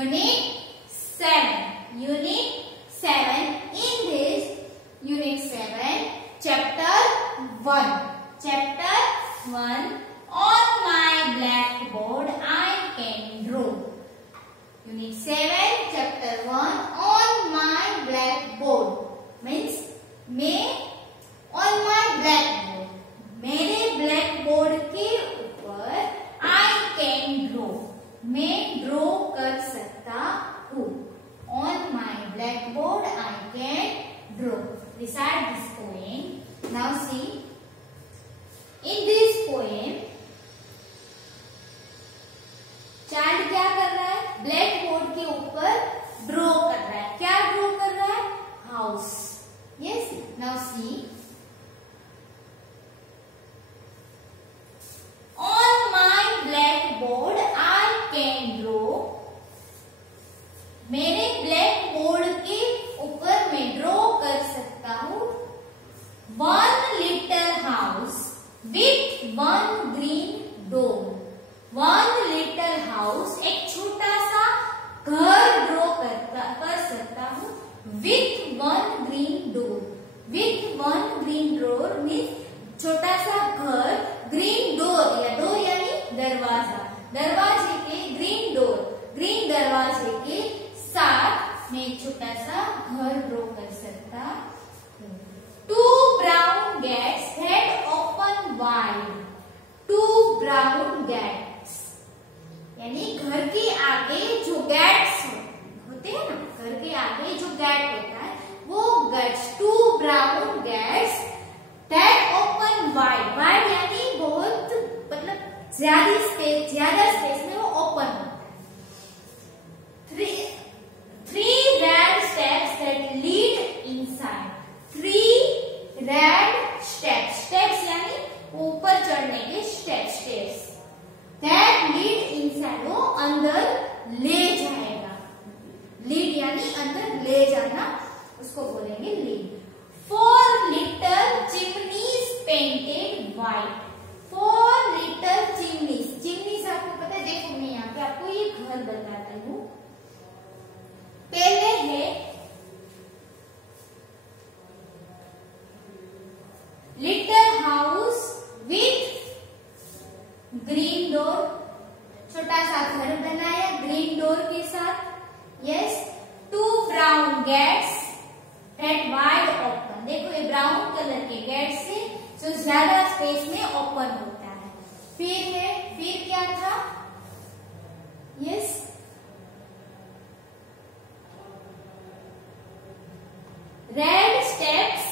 Unit 7. Unit 7. In this Unit 7, Chapter 1. Chapter 1. On my blackboard I can draw. Unit 7, Chapter 1. On my blackboard means मैं on my blackboard, मेरे blackboard के ऊपर I can draw, मैं draw कर सकता हूँ. On my blackboard I can draw. Recite this poem. Now see, in this poem, child क्या कर रहा है? ब्लैक बोर्ड के ऊपर ड्रॉ कर रहा है. क्या ड्रॉ कर रहा है? House. Yes. Now see, on my black board I can draw, मेरे ब्लैक बोर्ड के ऊपर मैं ड्रॉ कर सकता हूँ. One little house with one green door. One little house, एक छोटा सा घर ड्रॉ कर सकता हूँ. With one green door. With one green door means छोटा सा घर. ग्रीन डोर या डोर यानी दरवाजा. दरवाजे के ग्रीन डोर, ग्रीन दरवाजे के साथ मैं एक छोटा सा घर ड्रॉ कर सकता हूँ. Two brown gates head open wide. Two brown gates यानी घर के आगे जो गेट्स होते हैं ना, घर के आगे जो गेट होता है वो gates. Two brown gates that open wide. Wide यानी बहुत, मतलब ज्यादा स्पेस में वो ओपन होता है. Three red steps that lead inside. Three red steps. Steps यानी ऊपर चढ़ने के स्टेप्स. दैट लीड इनसाइड, वो अंदर ले जाएगा. लीड यानी अंदर ले जाना, उसको बोलेंगे lead. Four little chimneys painted white. Four little chimneys. Chimneys आपको पता है, देखो मैं यहाँ पे आपको ये घर बताती हूँ. पहले है little house with green door. छोटा सा घर बनाया ग्रीन डोर के साथ. Yes. Two brown gates that wide open. देखो ये ब्राउन कलर के गेट से जो ज्यादा स्पेस में ओपन होता है. फिर क्या था? यस. Red steps.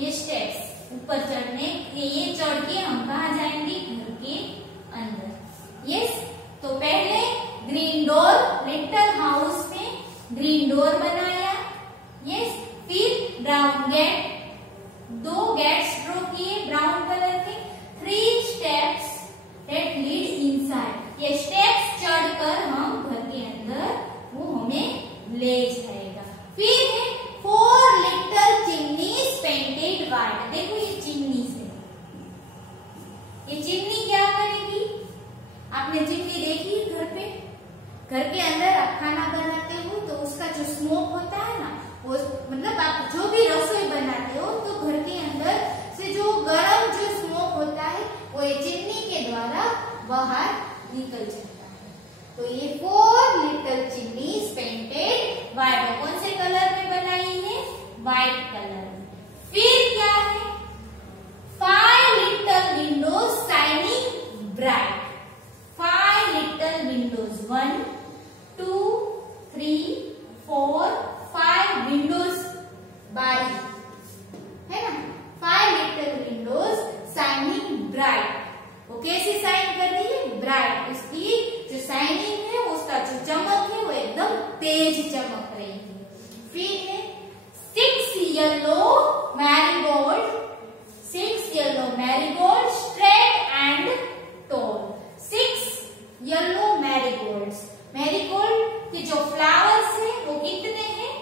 ये स्टेप्स ऊपर चढ़ने, ये चढ़ के हम कहा जाएंगे? घर के अंदर. यस. तो पहले ग्रीन डोर, लिटिल हाउस में ग्रीन डोर बनाया. यस. फिर ब्राउन गेट, दो गेट्स ड्रॉ किए ब्राउन कलर के. Three steps that lead inside. ये स्टेप्स चढ़कर हम घर के अंदर वो हमें ले जाएगा. फिर है four little chimneys painted white. देखो ये चिमनी है. ये चिमनी क्या करेगी? आपने चिमनी देखी है घर पे? घर के अंदर आप खाना बनाते हो तो उसका जो स्मोक होता है ना, वो मतलब आप जो भी रसोई बनाते हो तो घर के अंदर से जो गर्म जो स्मोक होता है वो ये चिमनी के द्वारा बाहर निकल जाता है. तो ये four little chimneys painted white. कौन से कलर में बनाई है? व्हाइट कलर में. फिर क्या है? Five little Windows shining bright. Five little Windows. 1 2 3 4 5 Windows बारी है ना. Five little Windows shining bright. वो कैसे शाइन कर रही है? ब्राइट. उसकी जो शाइनिंग है, उसका जो चमक है वो एकदम तेज चमक रही है. फिर है 6 yellow marigold. 6 yellow marigold straight and tall. 6 yellow marigolds. Marigold के जो फ्लावर्स हैं वो कितने हैं?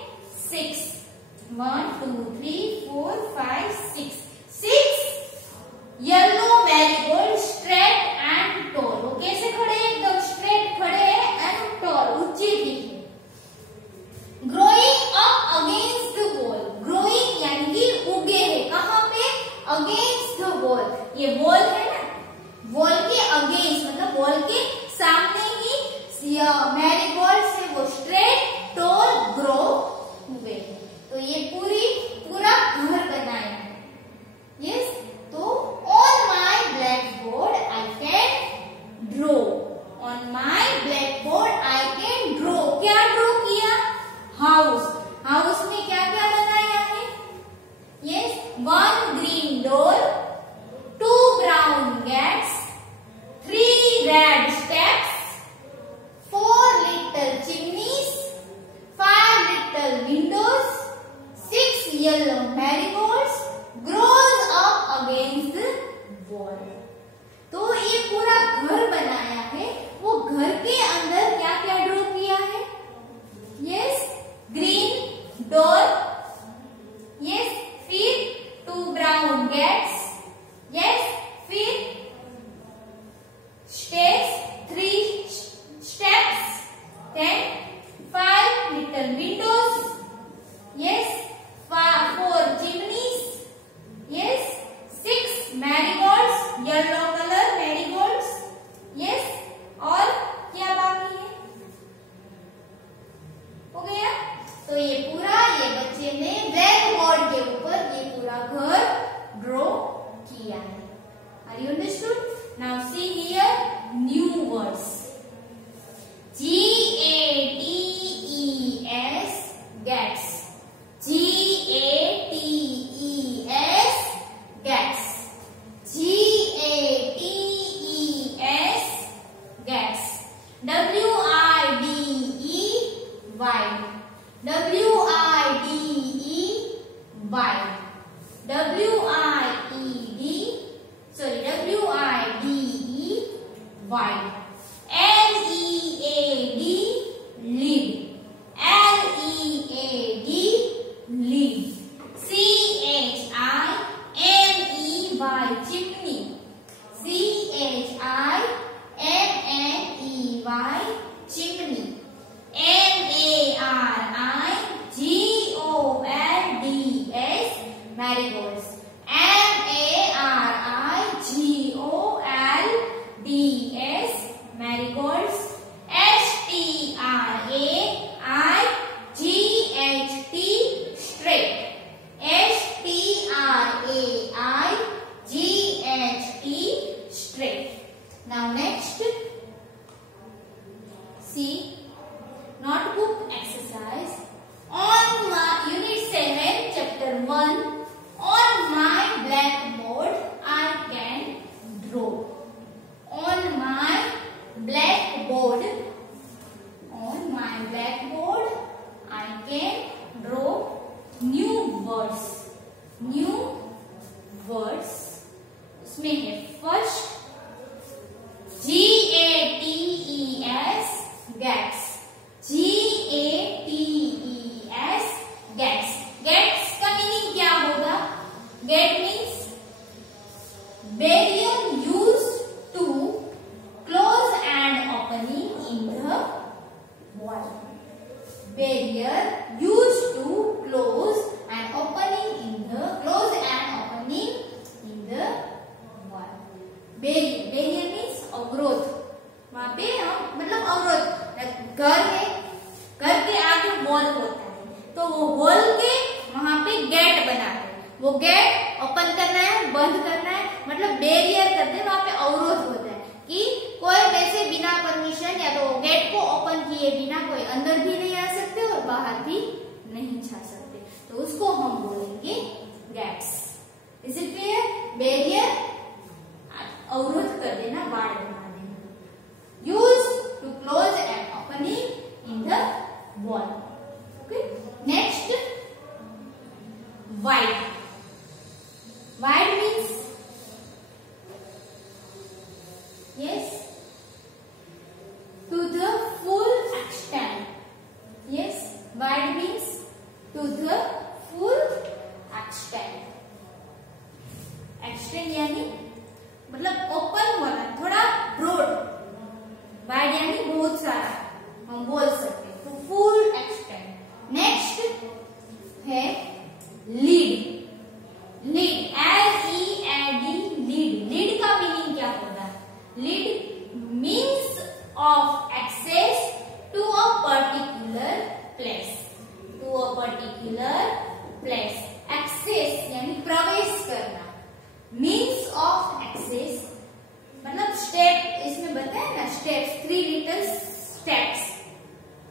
6. 1 2 3 4 5 6. 6 yellow marigold straight and tall. वो कैसे खड़े? एकदम स्ट्रेट खड़े एंड टॉल, ऊंचे दिखे. little windows. Yes. 4 chimneys. Yes. 6 marigolds, yellow color marigolds. Yes. और क्या बाकी है? हो गया? तो ये पूरा ये बच्चे ने ब्लैक बोर्ड के ऊपर ये पूरा घर ड्रॉ किया है. Are you understood? Now see here new words. GATES gets. GATES gets. GATES gets. WIDE wide. WIDE wide. WIDE wide. LEAD lead. LEAD lead. CHIMNEY chimney. CHIMNEY chimney. MARIGOLDS marigolds. MARIGOLDS marigolds. STRAIGHT straight. STRAIGHT straight. Now next, see notebook exercise on my unit 7 chapter 1. On my blackboard I can draw. On my blackboard I can draw new words. उसमें है first GATES gets. GATES gets. Gets का meaning क्या होगा? Get means barrier used to close and opening in the wall. Barrier used to close and opening in the wall. Barrier means अवरोध. वहां पे हम मतलब अवरोध, घर है, घर के आगे वॉल होता है, तो वो वॉल के वहां पे गेट बनाते हैं. वो गेट ओपन करना है, बंद करना है, मतलब बैरियर करते हैं. वहां पे अवरोध होता है कि कोई वैसे बिना परमिशन या तो गेट को ओपन किए बिना कोई अंदर भी नहीं आ सकते और बाहर भी नहीं जा सकते, तो उसको हम बोलेंगे gates. Is it clear? Barrier अवरोध कर देना, बाड़ बना देना. Use to close and opening in the wall. Okay. Next wide. Wide means yes to the full extent. Yes, wide means to the full extent. Extent यानी मतलब open वाला, थोड़ा ब्रॉड. वाइड यानी बहुत सारा हम बोल सकते हैं, तो फुल एक्सटेंट. नेक्स्ट है lead. Lead LEAD lead. Lead का मीनिंग क्या होगा? Lead means of access to a particular place. To a particular place. Access यानी प्रवेश करना. Means of access मतलब स्टेप, इसमें बताया ना स्टेप्स, 3 little steps.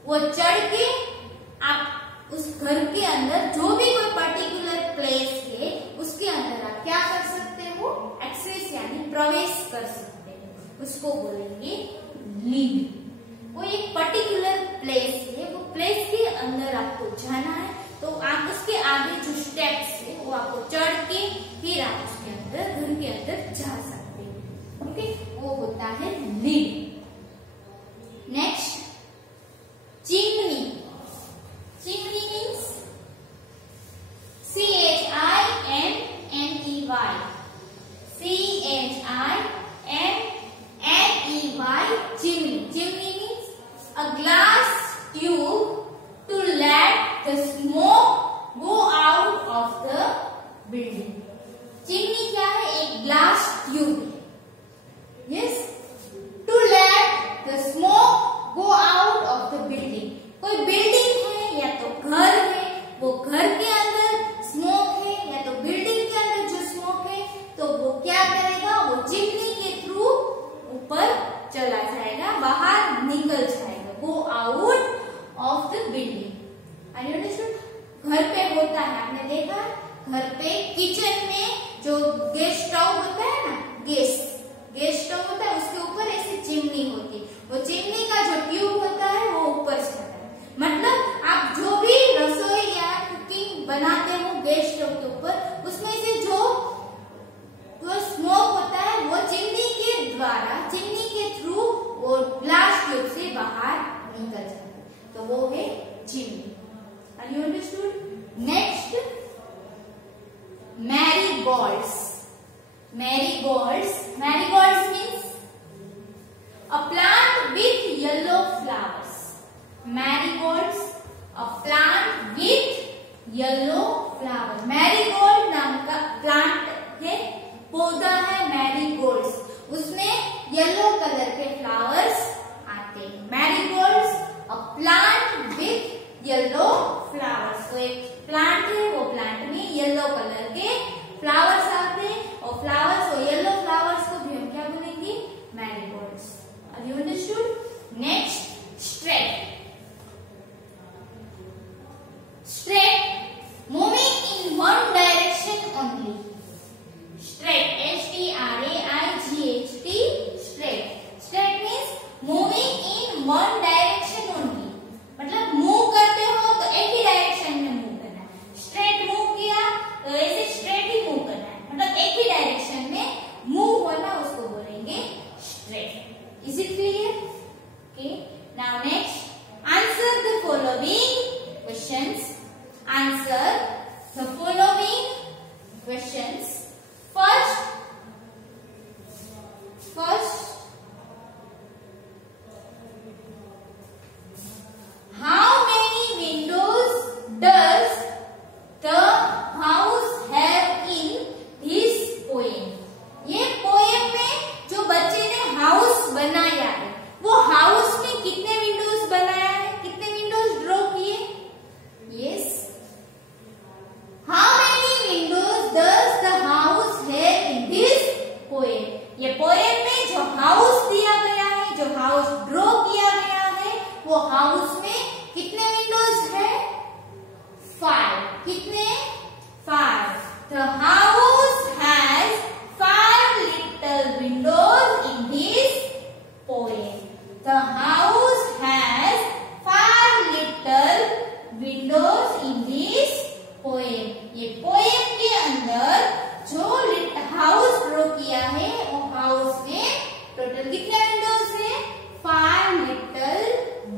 वो चढ़ के आप उस घर के अंदर जो भी कोई पर्टिकुलर प्लेस है उसके अंदर आप क्या कर सकते हो? एक्सेस यानी प्रवेश कर सकते हो, उसको बोलेंगे लीड. कोई एक पर्टिकुलर प्लेस है, वो प्लेस के अंदर आपको जाना है, तो आप उसके आगे जो स्टेप्स है वो आपको चढ़ के फिर आप उसके अंदर, घर के अंदर जा सकते हैं. ओके, वो होता है lead. Next chimney. Chimney means CHIMNEY. CHIMNEY chimney. Chimney means a glass tube to the smoke go out of the building. Chimney क्या है? एक ग्लास ट्यूब है। Yes, to let the smoke go out of the building. कोई building है या तो घर है, वो घर के अंदर स्मोक है या तो बिल्डिंग के अंदर जो स्मोक है, तो वो क्या करेगा? वो चिमनी के थ्रू ऊपर चला जाएगा, बाहर निकल जाएगा। Go out of the building. Are you understood? घर पे होता है, आपने देखा घर पे किचन में जो गैस स्टोव होता है ना, गैस स्टोव होता है, उसके ऊपर ऐसी चिमनी होती है। वो चिमनी का जो ट्यूब होता है वो ऊपर जाता है। मतलब आप जो भी रसोई या कुकिंग बनाते हो गैस स्टोव के ऊपर, उसमें से जो स्मोक होता है वो चिमनी के द्वारा, चिमनी के थ्रू वो ग्लास ट्यूब से बाहर निकल जाता है, तो वो है chimney. Are you understood? Next, marigolds. Marigolds means a plant with yellow flowers. Marigolds, a plant with yellow flowers. Marigold नाम का प्लांट है, पौधा है मैरीगोल्ड्स, उसमें येलो कलर के फ्लावर्स आते हैं। Marigolds, a plant with yellow flowers. तो एक प्लांट है, वो प्लांट में येलो कलर के फ्लावर्स आते हैं, और फ्लावर्स और येलो फ्लावर्स को भी हम क्या बोलेंगे? Marigolds. Are you understood? Next, straight. Straight, moving in one direction only. Straight, STRAIGHT, straight. Straight means moving in one direction only, मतलब मूव करते हो तो एक ही डायरेक्शन में मूव करना है। स्ट्रेट मूव किया तो ऐसे स्ट्रेट ही मूव करना है, मतलब एक ही डायरेक्शन में मूव होना, उसको बोलेंगे straight. Is it clear? Okay, now next, answer the following questions. Answer the following questions. First, how many windows does the house have in this poem? ये पोएम में जो बच्चे ने हाउस बनाया है, वो हाउस में कितने विंडोज बनाया है, कितने विंडोज ड्रॉ किए? Yes, how many windows does the house have in this poem? ये पोएम में जो हाउस दिया गया है, जो हाउस ड्रॉ किया गया है, वो हाउस में कितने विंडोज है? 5। कितने? 5। The house has 5 little windows in this poem. The house has 5 little windows in this poem. ये पोएम के अंदर जो हाउस ड्रॉ किया है, वो हाउस में टोटल कितने विंडोज है? 5 little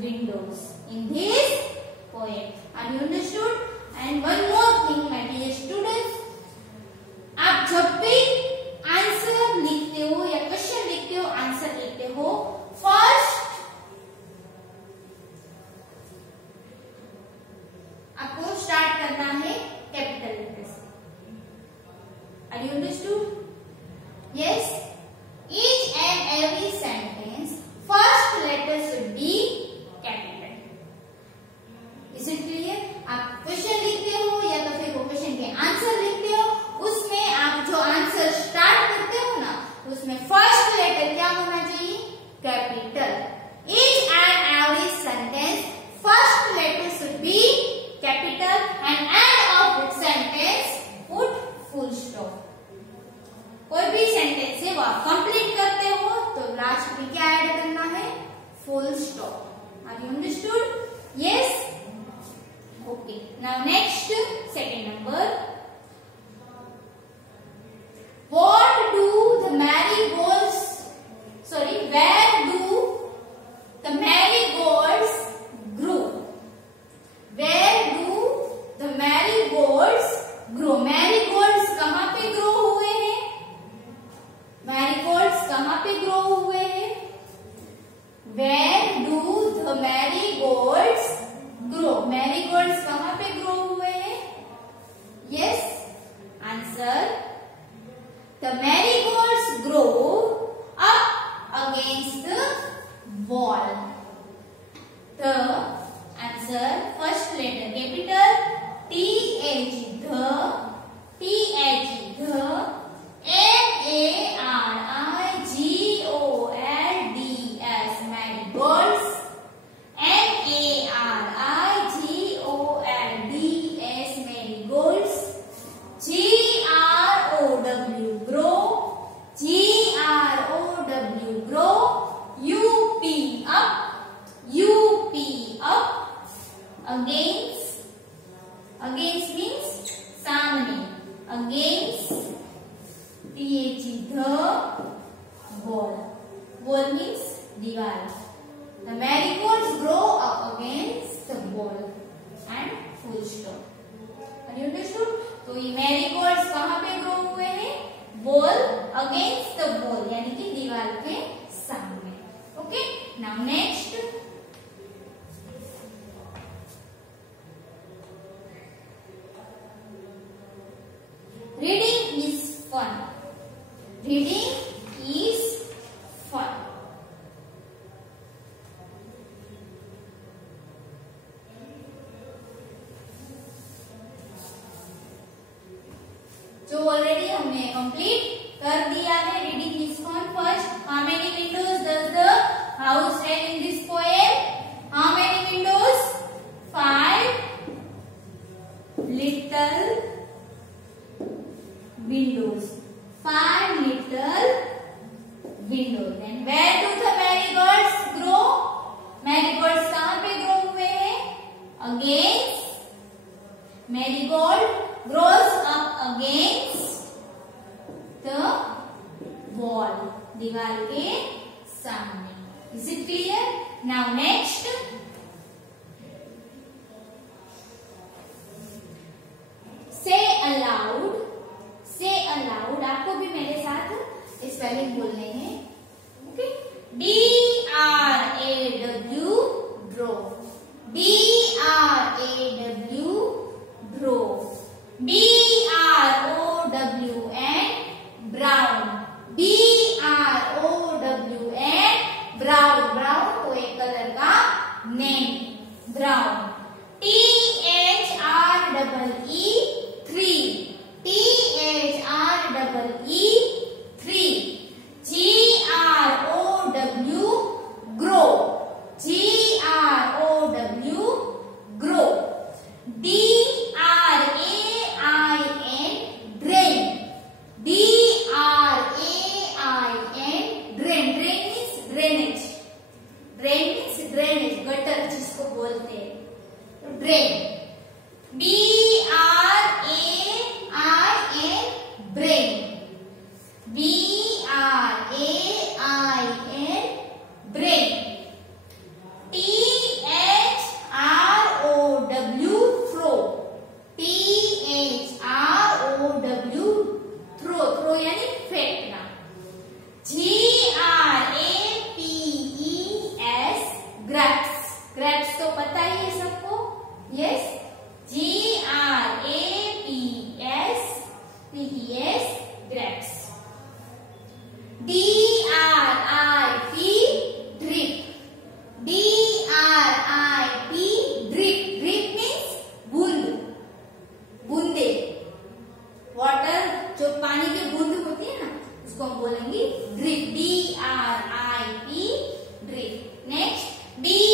windows in this poem. Are you understood? And one more thing, my dear students, आप जब भी आंसर लिखते हो या क्वेश्चन लिखते हो, आंसर लिखते हो, फर्स्ट आपको स्टार्ट करना है कैपिटल लेटर से। Are you understood? Yes. Each and every sentence, first letter should be capital. Is it clear? आप क्वेश्चन लिखते हो या तो फिर वो क्वेश्चन के आंसर लिखते हो, उसमें आप जो आंसर स्टार्ट करते हो ना, उसमें फर्स्ट लेटर क्या होना चाहिए? Capital. Each and every sentence, first letter should be capital and end of its sentence put full stop. कोई भी सेंटेंस है वो आप कंप्लीट करते हो तो लास्ट में क्या ऐड करना है? Full stop. Are you understood? Yes, okay. Now next, second number, what do the marigolds, sorry, where do the marigolds grow? Where do the marigolds grow? Marigolds कहाँ पे ग्रो हुए हैं? मैरीगोल्ड्स कहाँ पे ग्रो हुए हैं? Where do the marigolds grow? Marigold marigolds कहाँ पे ग्रो हुए हैं? Yes, answer, the marigolds grow up against the wall. The answer, first letter capital TH, the, TH, the, MARIGOLDS, marigolds, MARIGOLDS, marigolds, GROW, grow, GROW, grow, UP, up, UP, up, against means सामने, against, TH, the wall, wall means दीवार. The marigolds grow up against the wall and full stop. Are you understood? तो ये marigolds कहाँ पे grow हुए हैं? Wall against the wall, यानी कि दीवार के सामने. Okay, now next. Reading is fun. Reading is fun. जो ऑलरेडी हमने कंप्लीट कर दिया है. Reading is fun. First, how many windows does the house have in this poem? How many windows? 5 little windows. 5 little windows. Then where do the marigolds grow? Marigolds कहाँ पे grow हुए हैं? Against. Marigold grows up against the wall. दीवार के सामने. Is it clear? Now next. Say aloud. Say aloud. आपको भी मेरे साथ स्पेलिंग बोलने हैं. Okay, DRAW, draw. DRAW, draw. BROWN, brown. BROWN, brown. brown कोई कलर का name, brown. THREE, 3. THREE, 3. GROW, grow. GROW, grow. DRAIN, drain. DRAIN, drain. drain means drainage. drain means drainage, gutter जिसको बोलते हैं. drain. BRAIN, brain. BRAIN, brain. THROW, throw. THROW, throw. throw यानी फेंकना. GRAPES, grapes. grapes तो पता ही है सबको. Yes, GRAPES, grapes. DRIP, drip. DRIP, drip. drip means बूंद, बूंदे. वाटर, जो पानी की बूंद होती है ना, उसको हम बोलेंगे drip. DRIP, drip. Next, BRICK,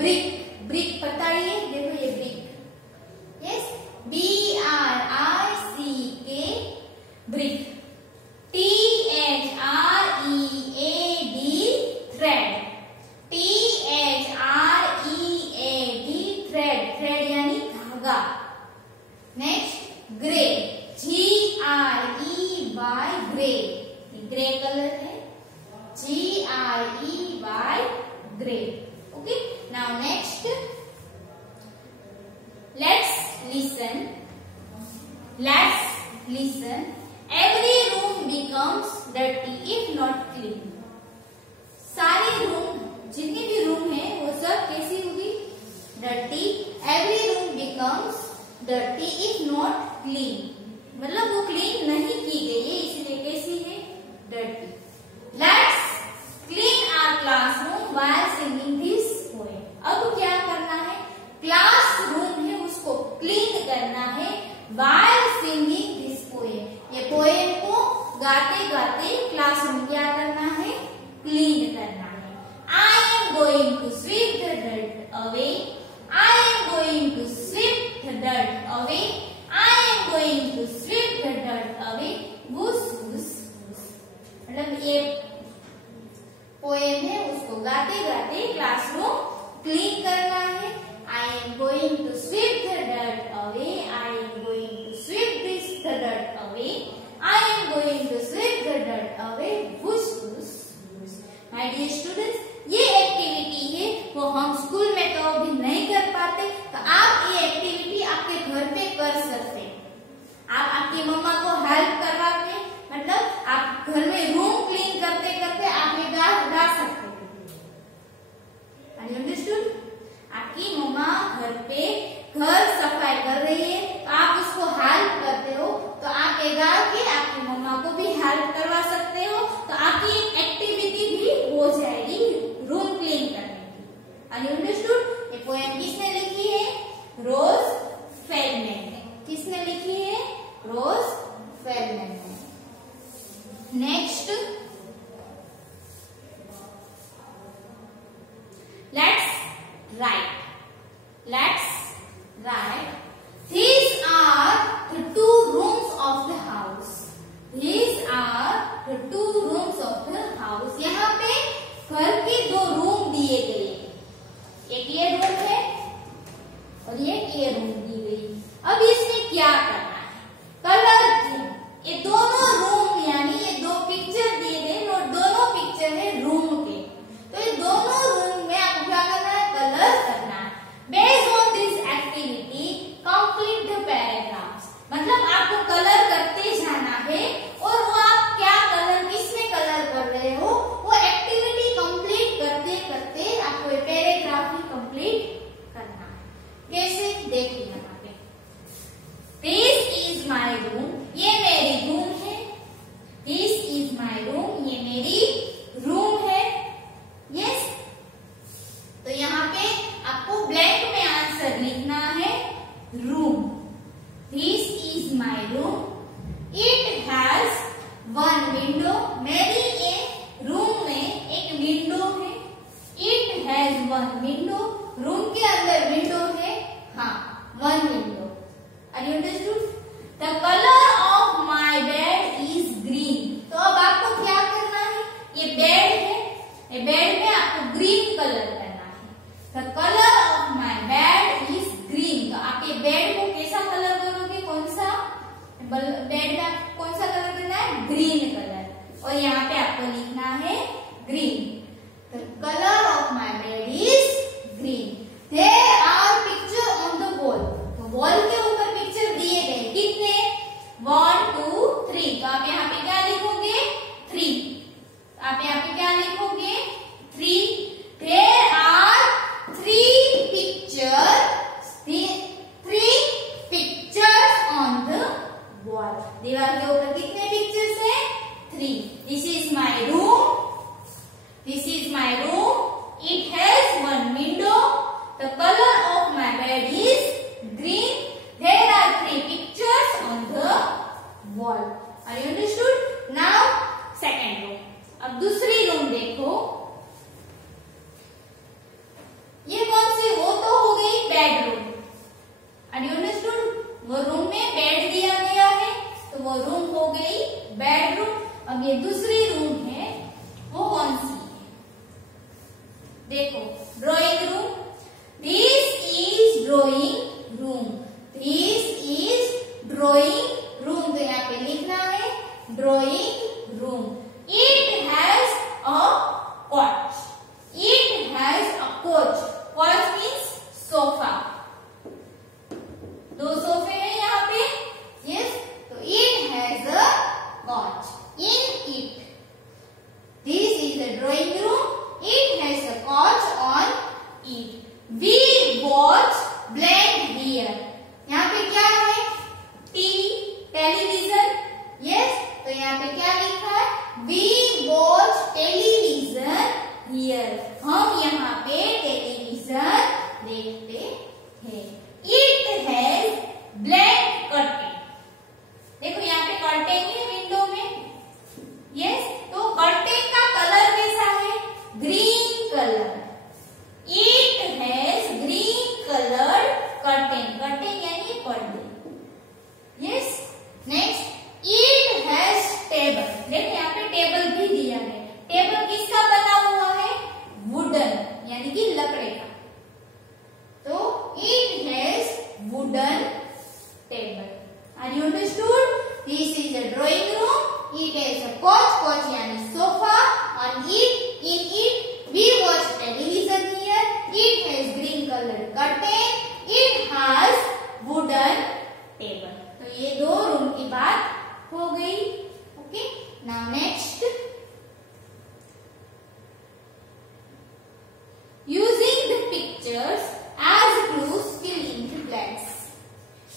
brick. brick पता ही है, देखो ये brick. Yes, BRICK, brick. THREAD, thread. THREAD, thread. thread यानी धागा. Next, grey. GREY, grey. Grey colour है. GREY, grey. Okay, now next. Let's listen. Every room becomes dirty if not clean. सारे room, जितने भी रूम है वो सब कैसी होगी? डर्टी इज नॉट क्लीन, मतलब वो क्लीन नहीं की गई है, इसलिए कैसी है, dirty. Let's clean our classroom while singing this poem. अब क्या करना है, क्लासरूम है उसको क्लीन करना है व्हाइल सिंगिंग दिस पोएम। ये पोएम को गाते गाते क्लासरूम क्या करना है, क्लीन करना है। I am going to sweep the dirt away, I am going to sweep the dirt away, I am going to sweep the dirt away, whoosh whoosh whoosh. मतलब ये पोएम है उसको गाते गाते क्लासरूम क्लीन करना है। I am going to sweep the dirt away, I am going to sweep this the dirt away, I am going to sweep the dirt away, whoosh whoosh whoosh. My dear students, ये activity है वो हम school में तो अभी नहीं कर पाते, तो आप ये एक्टिविटी आपके घर पे कर सकते हैं। आप आपकी मम्मा को हेल्प करवाते, मतलब आप घर में रूम क्लीन करते करते आप ये गा सकते हैं। अंडरस्टूड? आपकी मम्मा घर पे घर सफाई कर रही है, तो आप उसको हेल्प करते हो, तो आप ये गा के आपकी मम्मा को भी हेल्प करवा सकते हो, तो आपकी एक्टिविटी भी हो जाएगी रूम क्लीन करने की। अंडरस्टूड? ये पोएम किसने लिखी है, रोज फेलमैन ने। किसने लिखी है, रोज फेलमैन ने। Next, let's write. Let's write. These are the two rooms of the house. These are the two rooms of the house. यहाँ पे घर के दो रूम दिए गए, एक ये रूम है और ये रूम दी गई। अब इसमें क्या करना है, कलर। ये दोनों रूम यानी ये दो पिक्चर दिए गए और दोनों पिक्चर है रूम के, तो ये दोनों रूम में आपको क्या करना है, कलर करना है। Based on this activity, complete the paragraphs. मतलब आपको कलर करते जाना है और वो आप क्या कलर, किसमें कलर कर रहे हो, वो एक्टिविटी कंप्लीट करते करते आपको ये पैराग्राफ भी कंप्लीट करना है। कैसे, देखिए यहाँ पे, This is my room, ये मेरी रूम है। This is my room, ये मेरी रूम है। यस, तो यहाँ पे आपको ब्लैंक में आंसर लिखना है room. This is my room, it has one window, मेरी ये रूम में एक विंडो है। It has one window, room के अंदर विंडो है, हाँ one window. Are you understood? The colour of my bed is green. तो अब आपको क्या करना है, ये बेड है, ये बेड में आपको ग्रीन कलर करना है। The color of my bed is green. तो आप ये बेड को है। It has black curtain. देखो यहाँ पे कर्टेन है विंडो में। यस, तो कर्टेन का कलर कैसा है? Green colour. It has green colour curtain. Curtain यानी पर्दे। Yes, next it has table. देखो यहाँ पे टेबल भी दिया है। टेबल किसका बना हुआ है? वुडन यानी कि लकड़े का। तो it has wooden table. Are you understood? This is a drawing room. It has a couch. Couch यानी sofa. On it, in it, we watch television here. It has green colored curtain. It has wooden table. तो ये दो room की बात हो गई. Okay. Now next. Using the pictures as clues, fill in the blanks.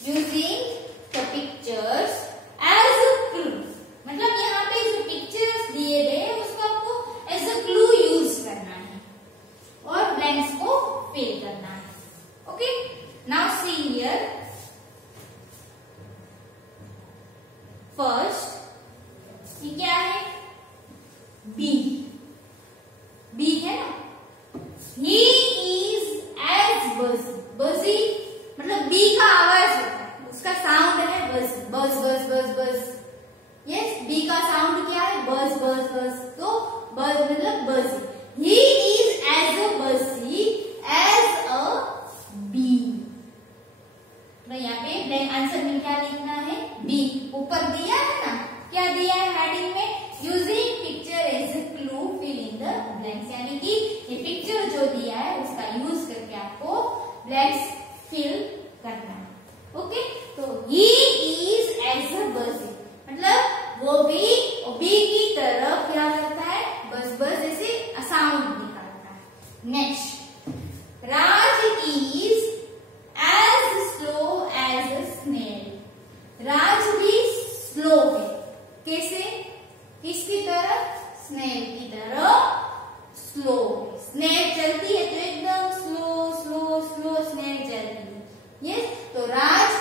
Using the pictures as a clue. मतलब यहाँ पे जो पिक्चर्स दिए गए हैं उसको आपको एज अ क्लू यूज करना है और ब्लैंक्स को फिल करना है. Okay, now see here. First ये क्या है? बी. बी है ना. ही इज एज बजी. बजी मतलब बी का आवाज होता है, उसका साउंड है बज. बज बज बज बज. यस, बी का साउंड क्या है? बज बज बज. तो बज मतलब बजी. ही इज एज अ बजी एज अ बी. तो यहाँ पे आंसर में क्या लिखना है? बी. ऊपर दिया है ना, क्या दिया है हेडिंग में? Using picture as a clue fill in the blanks. यानी कि ये पिक्चर जो दिया है उसका यूज करके आपको ब्लैंक्स फिल करना है. ओके, तो ही इज एज अ बजी मतलब वो भी की तरह क्या करता है? बस बस जैसे साउंड निकालता है. Next, Raj is as slow as a snail. Raj भी स्लो है. कैसे? किसकी तरह? स्नेल की तरह स्लो. स्नेल चलती है तो एकदम स्लो स्लो स्लो स्नेल चलती है. यस, तो Raj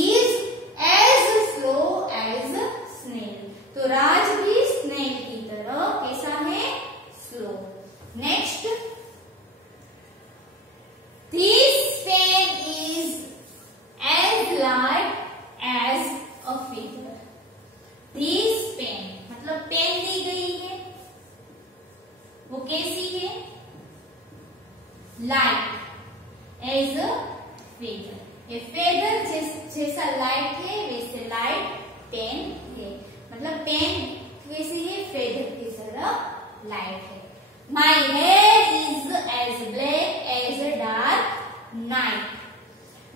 is as slow as snail. तो राज भी स्नेल की तरह कैसा है? Slow. Next, this pen is as light as a feather. This pen मतलब पेन दी गई है, वो कैसी है? Light as a feather. ये फेदर जैसा लाइट है वैसे लाइट पेन है. मतलब पेन कैसी है? फेदर की तरह लाइट है. My hair is as black as a dark night.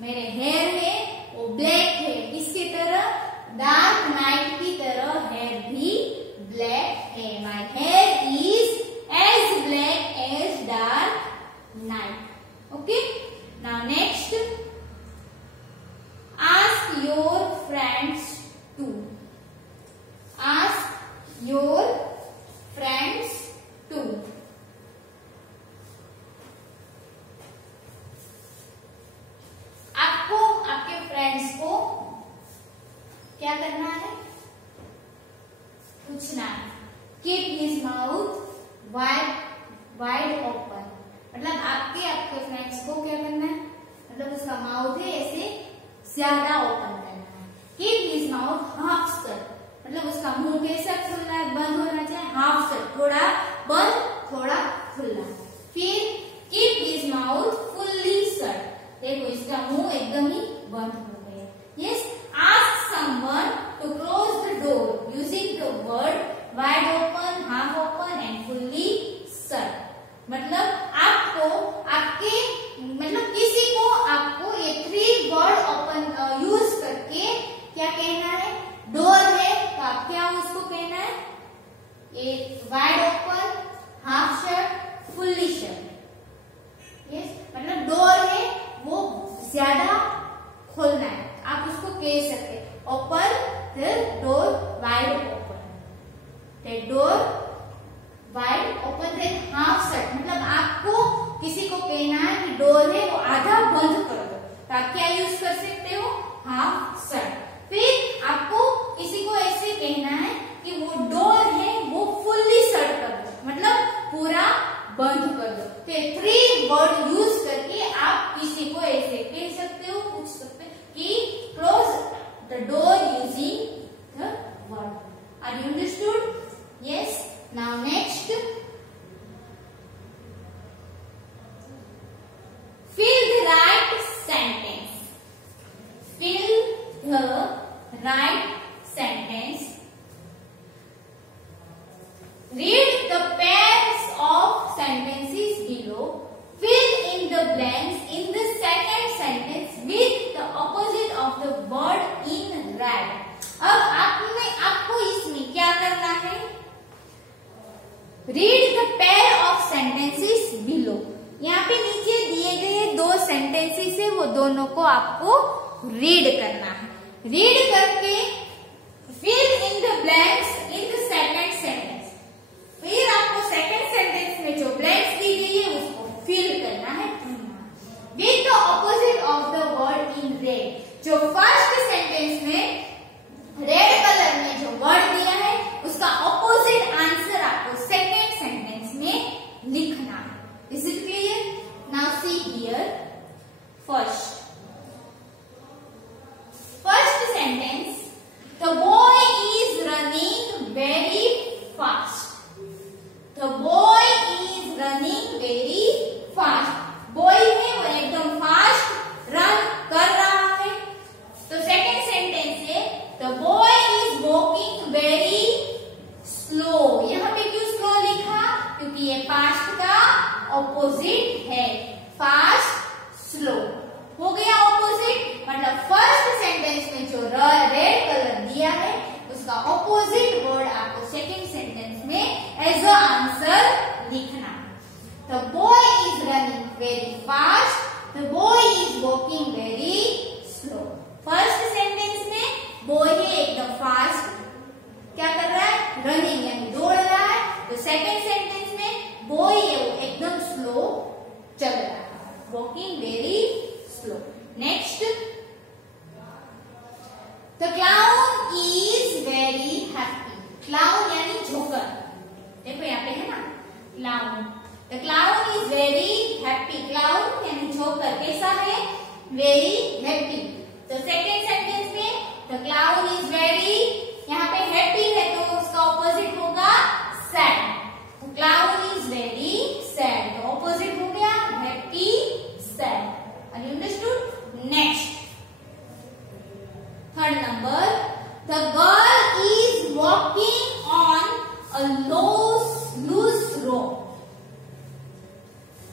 मेरे हेयर है वो ब्लैक है. किसकी तरह? डार्क नाइट की तरह हेयर भी ब्लैक है. My hair is as black as dark night. Okay, now next, ask your friends to. Ask your friends to. आपको आपके फ्रेंड्स को क्या करना है? पूछना है. Keep his mouth wide open. मतलब आपके फ्रेंड्स को क्या करना है? मतलब उसका माउथ है ऐसे ज्यादा ओपन करना है. Keep his mouth half shut. मतलब उसका मुंह कैसा खुलना है? बंद होना चाहिए. हाफ शट, थोड़ा बंद थोड़ा खुला. फिर keep his mouth fully shut. देखो इसका मुंह एकदम ही बंद हो गया. Yes, ask someone to close the door using the word wide open, half open and fully shut. मतलब आपको आपके मतलब किसी को आपको ये 3 वर्ड ओपन यूज करके क्या कहना है? डोर है तो आप क्या उसको कहना है? ये wide open, half shut, fully shut. Yes, मतलब डोर है वो ज्यादा खोलना है. आप उसको कह सकते open the door wide open. The door wide open, half shut मतलब आपको किसी को कहना है कि डोर है वो आधा बंद कर दो, तो आप क्या यूज कर सकते हो, हाफ शट। फिर आपको किसी को ऐसे कहना है कि वो डोर है वो फुल्ली शट कर दो, मतलब पूरा बंद कर दो। तो 3 वर्ड यूज करके आप किसी को ऐसे कह सकते हो, पूछ सकते हो कि close the door using the word. Are you understood? Yes. Now next, fill the right sentence. Fill the right sentence. Read the pairs of sentences below. Fill in the blanks in the second sentence with the opposite of the word in red. अब आपको इसमें क्या करना है, read the pair of sentences below. यहाँ पे नीचे दिए गए 2 सेंटेंसेस है, वो दोनों को आपको रीड करना है। रीड करके fill in the blanks in the second sentence. फिर आपको सेकंड सेंटेंस में जो ब्लैंक्स दी गई है उसको फिल करना है with the opposite of the word in red. जो फर्स्ट सेंटेंस में रेड कलर में जो वर्ड दिया है उसका ऑपोजिट आंसर आपको सेकंड सेंटेंस में लिखना है। Is it clear? Now see here. First sentence. The boy is running very fast. The boy is running very fast. Boy है वो एकदम फास्ट रन कर रहा है। तो सेकंड सेंटेंस है the boy is walking very slow। यहाँ पे क्यों स्लो लिखा, क्योंकि ये पास्ट का ऑपोजिट है, फास्ट स्लो हो गया ऑपोजिट। मतलब फर्स्ट सेंटेंस में जो रेड कलर दिया है उसका ऑपोजिट वर्ड आपको सेकंड सेंटेंस में एज अ आंसर लिखना है। The boy is running very fast, the boy is walking very slow. First sentence में बॉय है एकदम फास्ट, क्या कर रहा है, रनिंग यानी दौड़ रहा है। तो सेकंड सेंटेंस में बॉय है वो एकदम स्लो चल रहा है, walking very slow. Next, the clown is very happy. Clown यानी जोकर, देखो यहाँ पे है ना clown. The clown is very happy. Clown यानी जोकर कैसा है, वेरी हैप्पी। तो सेकंड सेंटेंस में द क्लाउन इज वेरी, यहाँ पे हैप्पी है तो उसका ऑपोजिट होगा सैड। तो क्लाउन इज वेरी सैड, तो ऑपोजिट हो गया happy sad. Are you understood? Next, third number, the girl is walking on a loose rope.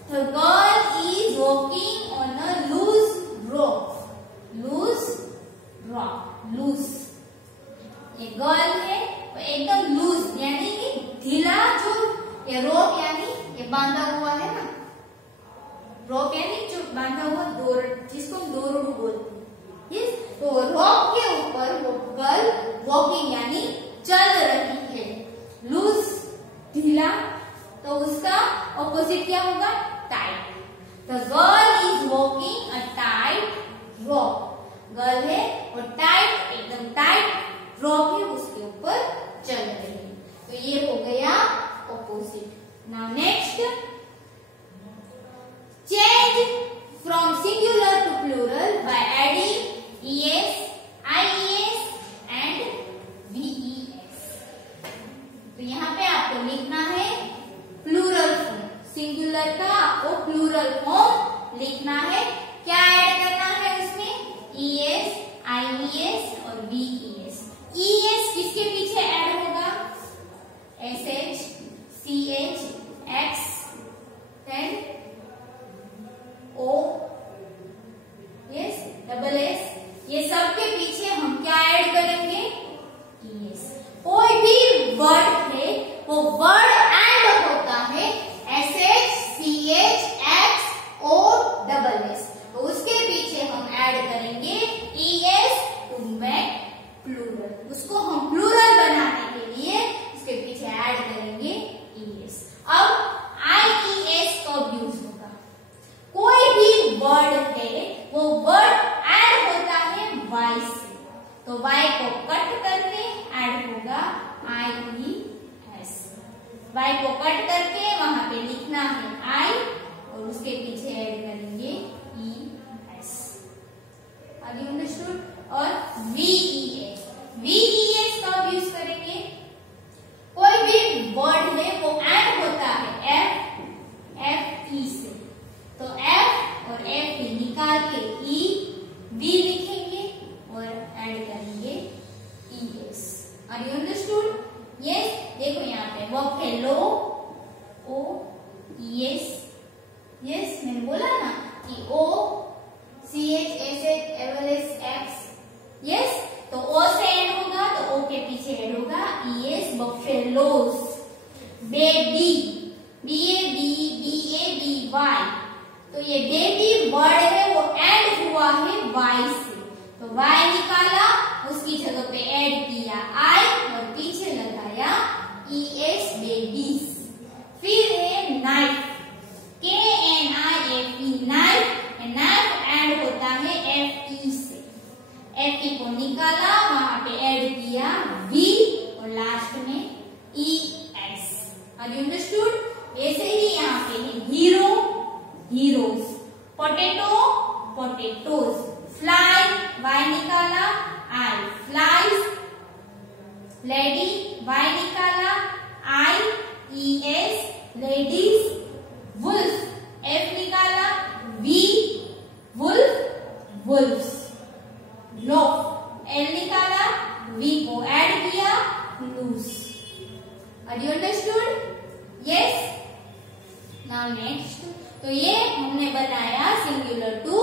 The girl is walking on a loose rope. Loose rope, loose. ये girl है वो एकदम loose यानी कि ढीला, जो ये रोप यानी ये बांधा हुआ है ना, रोप यानी जो बांधा हुआ डोर, जिसको हम डोरडू बोलते हैं। यस, तो रोप के ऊपर वो गर्ल वॉकिंग यानी चल रही है, लूज ढीला, तो उसका ऑपोजिट क्या होगा, tight. The girl is walking a tight rope. Girl है और टाइट, एकदम टाइट रोप है उसके ऊपर चल रही है। तो ये हो गया opposite. Now next, change from singular to plural by adding ES, IES and VES. तो यहाँ पे आपको लिखना है प्लूरल फॉर्म, सिंगुलर का आपको प्लूरल फॉर्म लिखना है। क्या ऐड करना है उसमें, ईएस, आईईएस और वीईएस। ईएस y को कट करके ऐड होगा IES। y को कट करके वहां पे लिखना है I और उसके पीछे ऐड करेंगे ES। Are you understood? और VES, VES कब यूज करेंगे? कोई भी वर्ड है वो ऐड होता है FE से, तो F और FE निकाल के V लिखेंगे और ऐड करेंगे ES। Are you understood? Yes. देखो यहाँ पे बफेलो OES, यस मैंने बोला ना कि OCHSH यस, तो O से एंड होगा तो O के पीछे एड होगा ES, बफेलोज। बेबी BABY, तो ये बेबी वर्ड है वो ऐड हुआ है Y से, तो Y निकाला, उसकी जगह पे ऐड किया I और पीछे लगाया ES बेबीज। फिर है knife, KNIFE knife, knife add होता है FE से, FE को निकाला, वहां पे ऐड किया V और लास्ट में ES। Are you understood? ऐसे ही यहाँ पे है hero heroes, potato potatoes, fly Y निकाला I फ्लाइज, लेडी Y निकाला IES लेडीज, वुल्फ F निकाला V wolf wolves, loaf L निकाला, V को ऐड किया लूज। Are you understood? Yes. Now next, तो ये हमने बनाया singular to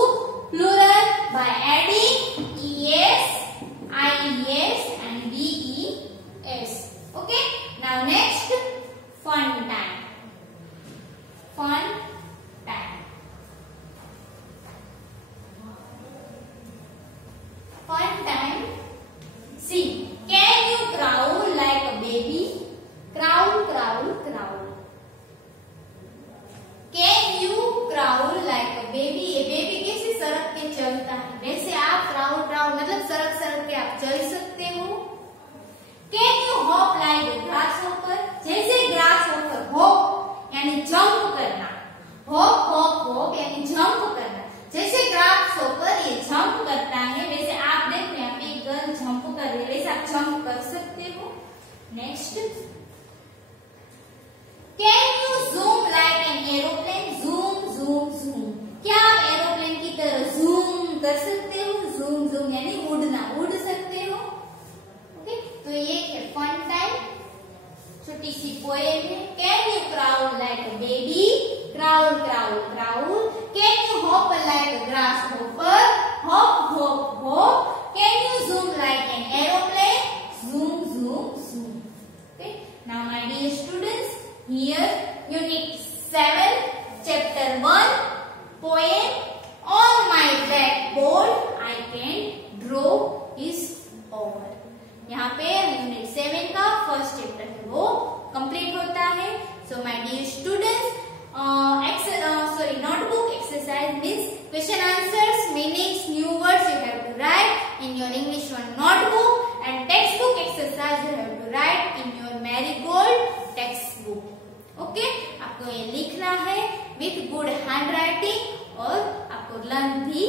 plural by adding ES, IES and VES। Okay, now next fun time. Fun time, fun time. See, can you crowl like a baby? Crowl, crowl, crowl. Can you crowl like a baby? ये baby कैसे सरक के चलता है, वैसे आप crawl crawl मतलब सरक सरक के आप चल सकते हो। Can you hop like a grasshopper? जैसे grasshopper hop यानी जंप करना, hop hop hop यानी जंप करना, जैसे grasshopper ये जंप करता है वैसे आप देखो यहाँ पे एक गर्ल जंप कर रही है, वैसे आप जंप कर सकते हो। Next, can you zoom like an aeroplane? Zoom zoom zoom, क्या आप एरोप्लेन की तरह जूम कर सकते हो? जूम जूम यानी उड़ना, उड़ सकते हो। ओके, तो ये है फन टाइम, छोटी सी पोएम है। Can you crawl like a baby? Crawl crawl crawl. Can you hop like a grasshopper? Hop hop hop. Can you zoom like an aeroplane? Zoom zoom zoom. Okay, now my dear students, here unit 7 chapter 1 poem on my blackboard I can draw is over। यहाँ पे unit 7 का first chapter है वो complete होता है। So my dear students, notebook exercise means question answers, meanings, new words you have to write in your English 1 notebook, and textbook exercise you have to write in your Marigold textbook। Okay, आपको ये लिखना है with good hand writing और आपको learn भी